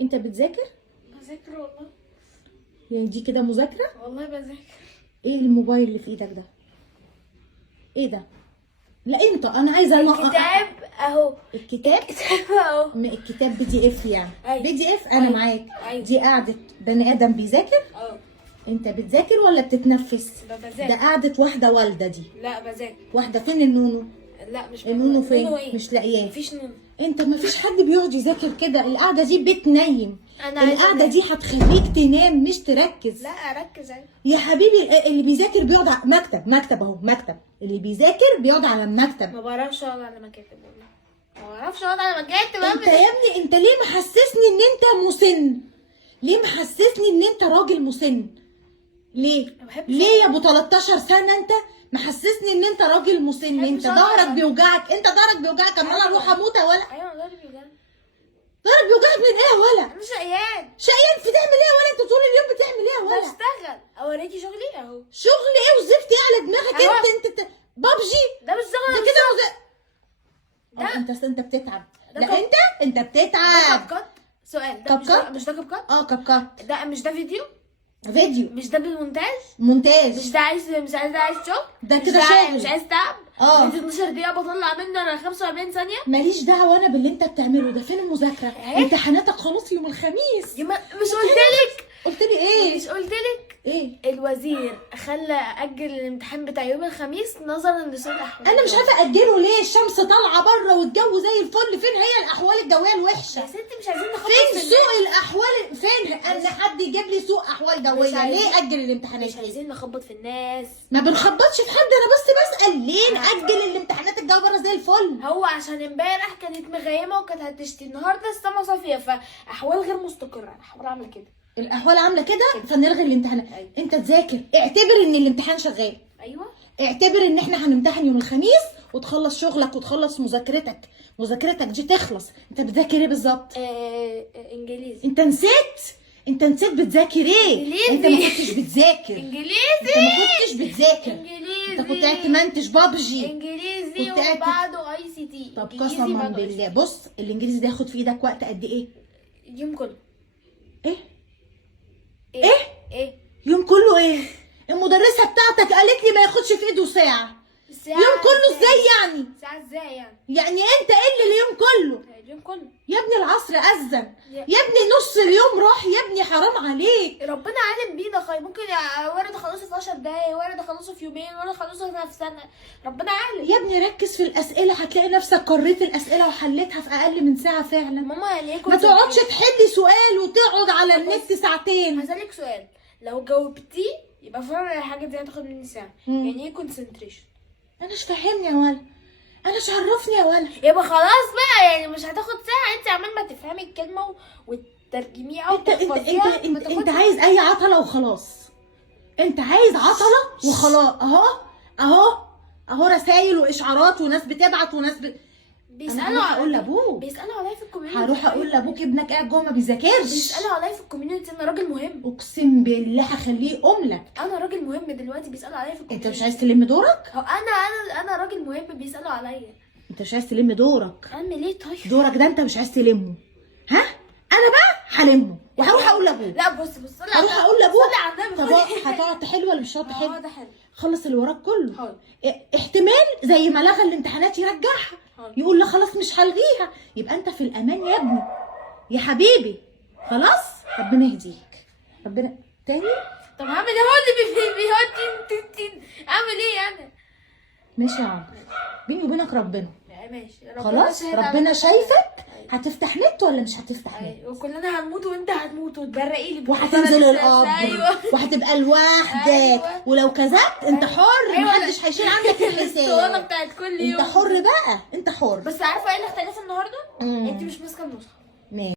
انت بتذاكر؟ بذاكر والله. يعني دي كده مذاكرة؟ والله بذاكر. ايه الموبايل اللي في ايدك ده؟ ايه ده؟ لا انت انا عايزه الكتاب اهو. الكتاب اهو. الكتاب بي دي اف يعني. أيوة. بي دي اف انا أيوة. معاك. أيوة. دي قعدة بني ادم بيذاكر. اه انت بتذاكر ولا بتتنفس؟ بذاكر. ده قعدة واحدة والدة دي. لا بذاكر. واحدة فين النونو؟ لا مش النونو موجود. فين؟ نونو إيه؟ مش لاقياه. مفيش نونو. انت ما فيش حد بيقعد يذاكر كده، القعدة دي بتنيم. أنا عايزة القعدة أنام. دي هتخليك تنام مش تركز. لا اركز اهي. يا حبيبي اللي بيذاكر بيقعد على مكتب اهو، مكتب. اللي بيذاكر بيقعد على المكتب. ما بعرفش اقعد على مكاتب والله. ما بعرفش اقعد على مكاتب انت يا ابني انت ليه محسسني ان انت مسن؟ ليه محسسني ان انت راجل مسن؟ ليه؟ ليه يا ابو 13 سنه انت محسسني ان انت راجل مسن؟ انت ظهرك بيوجعك، انت ظهرك بيوجعك. اما انا اروح اموت يا ولا؟ ايوه ظهري بيوجعني. ظهرك بيوجعك من ايه يا ولا؟ انا شقيان. شقيان في تعمل ايه يا ولا؟ انت طول اليوم بتعمل ايه يا ولا؟ بشتغل. اوريكي شغلي اهو. شغل ايه وزفت ايه على دماغك؟ أهو. انت بابجي ده مش شغل. ده كده ده انت بتتعب. ده لا كب- انت ده بتتعب. كاب كات. سؤال، ده كاب كات؟ مش ده كاب كات؟ اه كاب كات. ده مش ده فيديو؟ فيديو مش ده بالمونتاج؟ مونتاج. مش ده عايز، مش عايز، ده عايز شغل؟ ده مش كده عايز- شغل. مش عايز تعب؟ اه. 12 دقيقة بطلع منه انا 45 ثانية؟ ماليش دعوه انا باللي انت بتعمله ده. فين المذاكره؟ اهي. امتحاناتك خلاص يوم الخميس. مش قلتلك؟ قلت لي ايه؟ مش قلتلك؟ ايه؟ الوزير خلى اجل الامتحان بتاع يوم الخميس نظرا لسوء الاحوال. انا مش عارفه اجله ليه. الشمس طالعه بره والجو زي الفل. فين هي الاحوال الجويه الوحشه؟ يا ستي مش عايزين نخبط فين في سوء الاحوال؟ فين ان حد يجيب لي سوء احوال جويه؟ عايزين- ليه اجل الامتحانات؟ مش عايزين نخبط في الناس. ما بنخبطش في حد، انا بس بسال ليه ناجل الامتحانات؟ الجو بره زي الفل. هو عشان امبارح كانت مغيمه وكانت هتشتي، النهارده السما صافيه فاحوال غير مستقره. الاحوال عامله كده. الاحوال عامله كده فنلغي الامتحانات. أيوة. انت تذاكر، اعتبر ان الامتحان شغال. ايوه. اعتبر ان احنا هنمتحن يوم الخميس وتخلص شغلك وتخلص مذاكرتك دي تخلص. انت بتذاكر ايه بالظبط؟ انجليزي. انت نسيت بتذاكر ايه؟ إنجليزي. انت ما كنتش بتذاكر. انجليزي. انت ما كنتش بتذاكر. انجليزي. انت كنت قاعد تمنتج بابجي. انجليزي كنت قاعد وبعده اي سي تي. طب إنجليزي قسما بعده ICT. بالله بص، الانجليزي ده ياخد في ايدك وقت قد ايه؟ اليوم كله. ايه؟ ايه؟ ايه؟ يوم كله ايه؟ المدرسه بتاعتك قالت لي ما ياخدش في ايده ساعه. يوم كله ازاي يعني؟ ساعة ازاي يعني؟ يعني انت ايه اللي اليوم كله؟ اليوم كله. يا ابني العصر اذن. يا ابني نص اليوم راح. يا ابني حرام عليك. ربنا عالم بينا خير. ممكن وارد اخلصه في 10 دقايق، وارد اخلصه في يومين، وارد اخلصه في سنه. ربنا عالم. يا ابني ركز في الاسئله، هتلاقي نفسك قريت الاسئله وحليتها في اقل من ساعه فعلا. ماما يعني ايه ما تقعدش تحلي سؤال وتقعد على النت ساعتين. هسألك سؤال، لو جاوبتيه يبقى فعلا الحاجه دي هتاخد مني ساعه. يعني ايه كونسنتريشن؟ انا مش فاهمني يا ولا. انا مش عرفني يا ولا. يبقى خلاص بقى، يعني مش هتاخد ساعه. انت عمال ما تفهمي الكلمه وترجميها وتحفظيها. انت عايز اي عطله وخلاص. انت عايز عطله وخلاص. اهو رسايل واشعارات وناس بتبعت وناس بيسالوا هروح اقول لابوك. بيسالوا عليا في الكوميونتي. هروح اقول لابوك ابنك قاعد جوه ما بيذاكرش. بيسالوا عليا في الكوميونتي. انا راجل مهم. اقسم بالله هخليه املك. انا راجل مهم دلوقتي. بيسالوا عليا في الكوميونتي. انت مش عايز تلم دورك؟ هو انا راجل مهم. بيسالوا عليا. انت مش عايز تلم دورك. اعمل ايه طيب؟ دورك ده انت مش عايز تلمه. ها؟ انا بقى هلمه وهروح اقول لابوك. لا بص هروح اقول لابوك. صلي على النبي. طب هتقعد تحل ولا مش هتقعد تحل؟ ده حلو. خلص اللي وراك كله. حاضر. احتمال زي ما لغى الامتحانات يرجعها. حاضر. يقول لا خلاص مش هلغيها. يبقى انت في الامان يا ابني يا حبيبي. خلاص ربنا يهديك. ربنا تاني. طب هعمل ايه؟ هو اللي بيهدي. اعمل ايه يعني؟ ماشي يا عمرو، بيني وبينك ربنا. ماشي. خلاص شاهد ربنا على- شايفك. أيوة. هتفتح نت ولا مش هتفتح نت؟ أيوة. وكلنا هنموت وانت هتموت وتبرقي لي وهتنزل القبر. ايوه. وهتبقى لوحدك. أيوة. ولو كذبت انت حر. أيوة. محدش هيشيل عنك الاسطوانه الحساب. بتاعت كل انت يوم. حر بقى. انت حر. بس عارفه ايه الاختلاف النهارده؟ مم. انت مش ماسكه المصحف. ماشي.